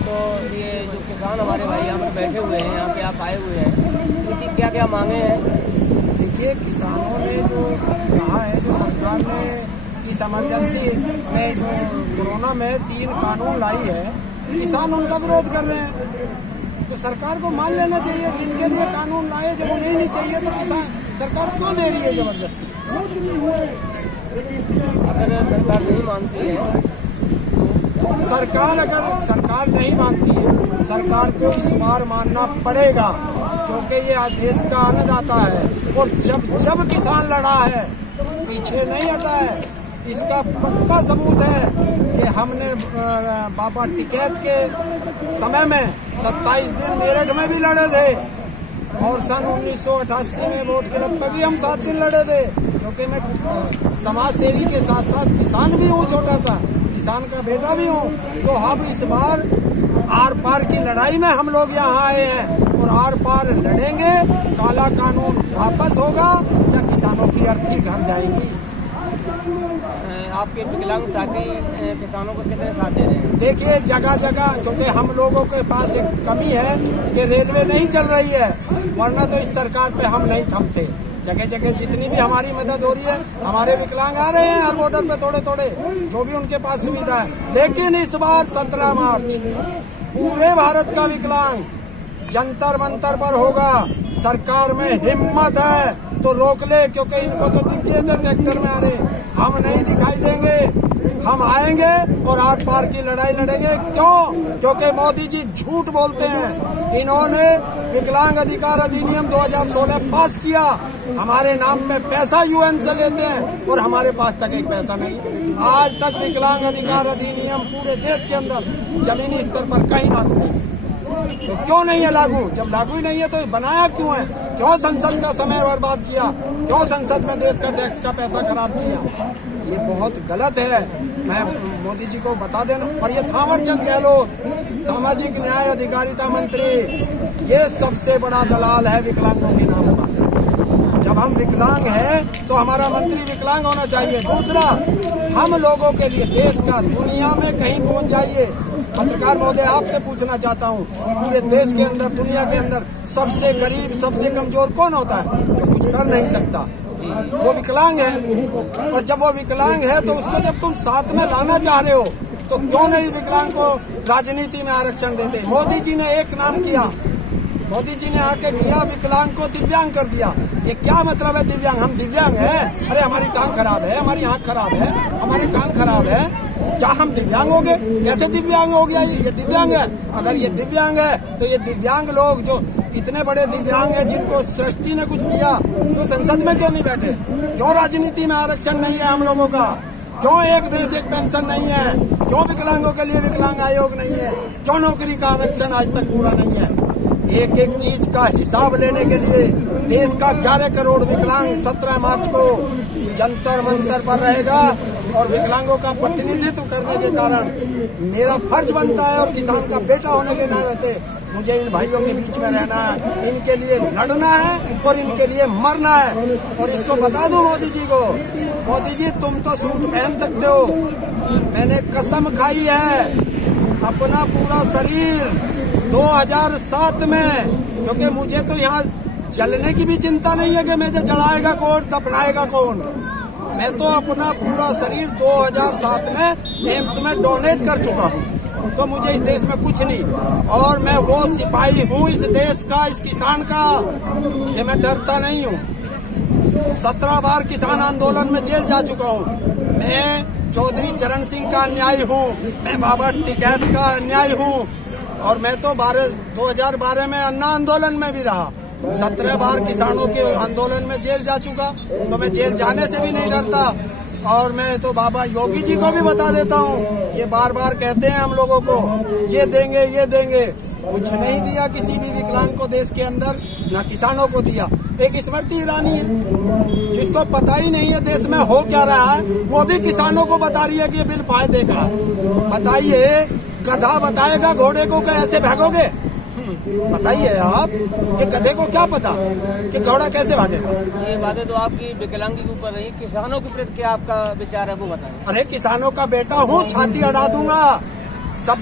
तो ये जो किसान हमारे भाई यहाँ पर बैठे हुए हैं, यहाँ पे आप आए हुए हैं, इनकी क्या क्या मांगे हैं? देखिए, किसानों ने जो कहा है, जो सरकार ने इस इमरजेंसी में जो कोरोना में 3 कानून लाई है, किसान उनका विरोध कर रहे हैं। तो सरकार को मान लेना चाहिए, जिनके लिए कानून लाए जब उन्हें नहीं चाहिए तो किसान सरकार क्यों दे रही है जबरदस्ती? अगर सरकार नहीं मानती है, अगर सरकार नहीं मानती है, सरकार को इस बार मानना पड़ेगा, क्योंकि ये देश का अन्नदाता है और जब किसान लड़ा है, पीछे नहीं हटा है। इसका पक्का सबूत है कि हमने बाबा टिकैत के समय में 27 दिन मेरठ में भी लड़े थे और सन 1988 में वोट के लिए भी हम 7 दिन लड़े थे, क्योंकि मैं समाज सेवी के साथ साथ किसान भी हूँ, छोटा सा किसान का बेटा भी हूँ। तो अब इस बार आर पार की लड़ाई में हम लोग यहाँ आए हैं और आर पार लड़ेंगे। काला कानून वापस होगा या किसानों की अर्थी घर जाएगी। आपके विकलांग साथी किसानों को कितने साथ दे रहे हैं? देखिए, जगह जगह, क्योंकि हम लोगों के पास एक कमी है कि रेलवे नहीं चल रही है, वरना तो इस सरकार पे हम नहीं थमते। जगह जगह जितनी भी हमारी मदद हो रही है, हमारे विकलांग आ रहे हैं हर बॉर्डर पे थोड़े थोड़े, जो भी उनके पास सुविधा है। लेकिन इस बार 17 मार्च पूरे भारत का विकलांग जंतर मंतर पर होगा। सरकार में हिम्मत है तो रोक ले, क्योंकि इनको तो दिख गए थे ट्रैक्टर में आ रहे। हम नहीं दिखाई देंगे, हम आएंगे और आर पार की लड़ाई लड़ेंगे। क्यों? क्योंकि मोदी जी झूठ बोलते हैं। इन्होंने विकलांग अधिकार अधिनियम 2016 पास किया, हमारे नाम पे पैसा यूएन से लेते हैं और हमारे पास तक एक पैसा नहीं। आज तक विकलांग अधिकार अधिनियम पूरे देश के अंदर जमीनी स्तर पर कहीं लागू नहीं। तो क्यों नहीं है लागू? जब लागू ही नहीं है तो बनाया क्यों है? क्यों संसद का समय बर्बाद किया? क्यों संसद में देश का टैक्स का पैसा खराब किया? ये बहुत गलत है। मैं मोदी जी को बता देना। और ये थावरचंद गहलोत, सामाजिक न्याय अधिकारिता मंत्री, ये सबसे बड़ा दलाल है विकलांगों के नाम पर। जब हम विकलांग हैं तो हमारा मंत्री विकलांग होना चाहिए। दूसरा, हम लोगों के लिए देश का दुनिया में कहीं पहुंच जाइए। पत्रकार महोदय, आपसे पूछना चाहता हूं, पूरे देश के अंदर, दुनिया के अंदर सबसे गरीब, सबसे कमजोर कौन होता है? जो कुछ कर नहीं सकता, वो विकलांग है। और जब वो विकलांग है तो उसको जब तुम साथ में लाना चाह रहे हो तो क्यों नहीं विकलांग को राजनीति में आरक्षण देते? मोदी जी ने एक नाम किया, मोदी जी ने आके किया, विकलांग को दिव्यांग कर दिया। ये क्या मतलब है दिव्यांग? हम दिव्यांग हैं? अरे हमारी टांग खराब है, हमारी आंख खराब है, हमारे कान खराब है, क्या हम दिव्यांग हो गए? कैसे दिव्यांग हो गया? ये दिव्यांग है। अगर ये दिव्यांग है तो ये दिव्यांग लोग जो इतने बड़े दिव्यांग हैं, जिनको सृष्टि ने कुछ दिया, तो संसद में क्यों नहीं बैठे? क्यों राजनीति में आरक्षण नहीं है हम लोगों का? क्यों एक देश एक पेंशन नहीं है? क्यों विकलांगों के लिए विकलांग आयोग नहीं है? क्यों नौकरी का आरक्षण आज तक पूरा नहीं है? एक एक चीज का हिसाब लेने के लिए देश का 11 करोड़ विकलांग 17 मार्च को जंतर मंतर पर रहेगा और विकलांगों का प्रतिनिधित्व करने के कारण मेरा फर्ज बनता है, और किसान का बेटा होने के नाते मुझे इन भाइयों के बीच में रहना है, इनके लिए लड़ना है और इनके लिए मरना है। और इसको बता दूं मोदी जी को, मोदी जी तुम तो सूट पहन सकते हो, मैंने कसम खाई है अपना पूरा शरीर 2007 में, क्योंकि मुझे तो यहाँ जलने की भी चिंता नहीं है कि मुझे जलाएगा कौन, दफनाएगा कौन। मैं तो अपना पूरा शरीर 2007 में एम्स में डोनेट कर चुका हूँ, तो मुझे इस देश में कुछ नहीं। और मैं वो सिपाही हूँ इस देश का, इस किसान का, कि मैं डरता नहीं हूँ। 17 बार किसान आंदोलन में जेल जा चुका हूँ। मैं चौधरी चरण सिंह का अन्यायी हूँ, मैं बाबा टिकैत का अन्यायी हूँ, और मैं तो 2012 में अन्ना आंदोलन में भी रहा। 17 बार किसानों के आंदोलन में जेल जा चुका, तो मैं जेल जाने से भी नहीं डरता। और मैं तो बाबा योगी जी को भी बता देता हूँ, ये बार बार कहते हैं हम लोगों को ये देंगे ये देंगे, कुछ नहीं दिया किसी भी विकलांग को देश के अंदर, ना किसानों को दिया। एक स्मृति ईरानी है जिसको पता ही नहीं है देश में हो क्या रहा है, वो भी किसानों को बता रही है कि ये बिल फायदे का। बताइए, गधा बताएगा घोड़े को कि ऐसे भागोगे? बताइए आप, ये गधे को क्या पता कि घोड़ा कैसे भागेगा? ये बातें तो आपकी विकलांगी के ऊपर रही, किसानों के प्रति क्या आपका विचार है वो बताएं। अरे किसानों का बेटा हूँ, छाती अड़ा दूंगा सब।